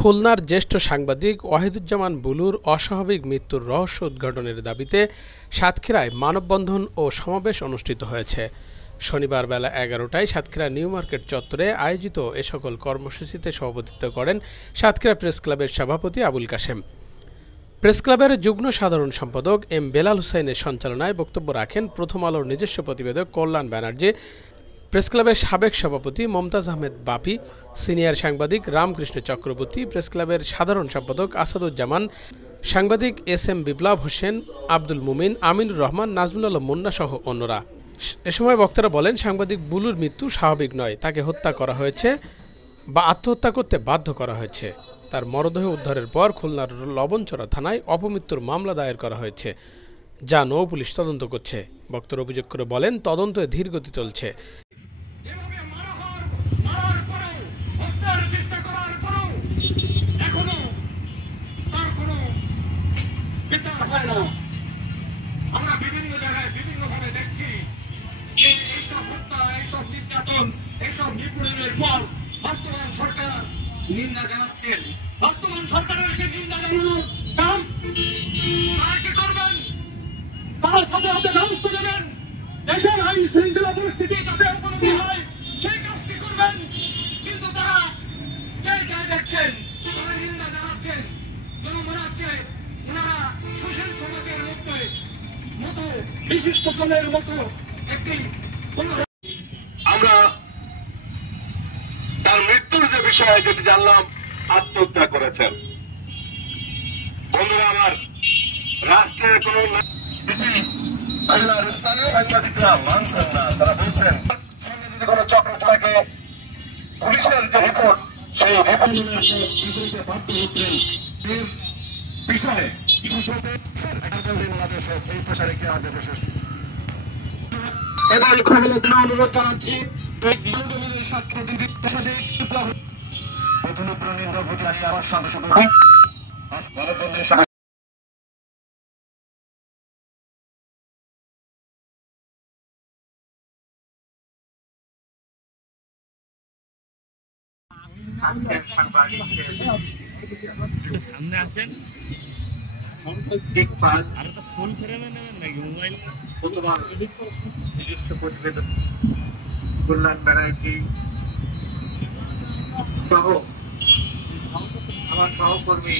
খুলনার জ্যেষ্ঠ সাংবাদিক ওয়াহিদুজ্জামান বুলুর অস্বাভাবিক মৃত্যুর রহস্য উদ্ঘাটনের দাবিতে সাতক্ষীরায় মানববন্ধন ও সমাবেশ অনুষ্ঠিত হয়েছে। শনিবার বেলা ১১টায় সাতক্ষীরা নিউ মার্কেট চত্বরে আয়োজিত এ সকল কর্মসূচিতে সভাপতিত্ব করেন সাতক্ষীরা প্রেস ক্লাবের সভাপতি আবুল কাশেম। প্রেস ক্লাবের যুগ্ম সাধারণ সম্পাদক এম বেলাল হুসাইনের সঞ্চালনায় বক্তব্য রাখেন প্রথম আলোর নিজস্ব প্রতিবেদক কল্যাণ ব্যানার্জি, প্রেস ক্লাবের সাবেক সভাপতি মমতাজ আহমেদ বাপি, সিনিয়র সাংবাদিক রামকৃষ্ণ চক্রবর্তী, প্রেস ক্লাবের সাধারণ সম্পাদক আসাদুজ্জামান, সাংবাদিক এস এম বিপ্লব হোসেন, আব্দুল মুমিন, আমিনুর রহমান, নাজমুল আলম মুন্না সহ অন্যরা। এ সময় বক্তারা বলেন, সাংবাদিক বুলুর মৃত্যু স্বাভাবিক নয়, তাকে হত্যা করা হয়েছে বা আত্মহত্যা করতে বাধ্য করা হয়েছে। তার মরদেহ উদ্ধারের পর খুলনার লবণচড়া থানায় অপমৃত্যুর মামলা দায়ের করা হয়েছে, যা নৌ পুলিশ তদন্ত করছে। বক্তারা অভিযোগ করে বলেন, তদন্তে ধীর গতি চলছে। আমরা বিভিন্ন জায়গায় বিভিন্নভাবে দেখছি যে এইসব হত্যা, এইসব নির্যাতন, এইসব নিপীড়নের পর বর্তমান সরকার নিন্দা জানাচ্ছেন। বর্তমান সরকারের নিন্দা জানানোর কাজ তারা কি করবেন? তারা সাথে সাথে ব্যবস্থা নেবেন। দেশের আইন শৃঙ্খলা পরিস্থিতি যাতে অবনতি হয় সেই কাজটি করবেন। কিন্তু তারা যে যা দেখছেন, তারা নিন্দা জানাচ্ছেন, যেন মনে হচ্ছে ওনারা সুশীল সমাজের মতো বিশিষ্ট জনের মতো একটি। আমরা তার মৃত্যুর যে বিষয়ে যেটি জানলাম, আত্মহত্যা করেছেন। বন্ধুরা আমার, রাষ্ট্রের কোন স্থানীয় সাংবাদিকরা মানছেন না। তারা বলছেন যদি কোন চক্র থাকে, পুলিশের যে রিপোর্ট, সেই রিপোর্টে বাধ্য হচ্ছেন এর বিষয়ে এবার অনুরোধ জানাচ্ছি সামনে আসেন, ফোন ফেরে নেবেন নাকি মোবাইল? নিজস্ব প্রতিবেদন কল্যাণ ব্যানার্জি সহ আমার সহকর্মী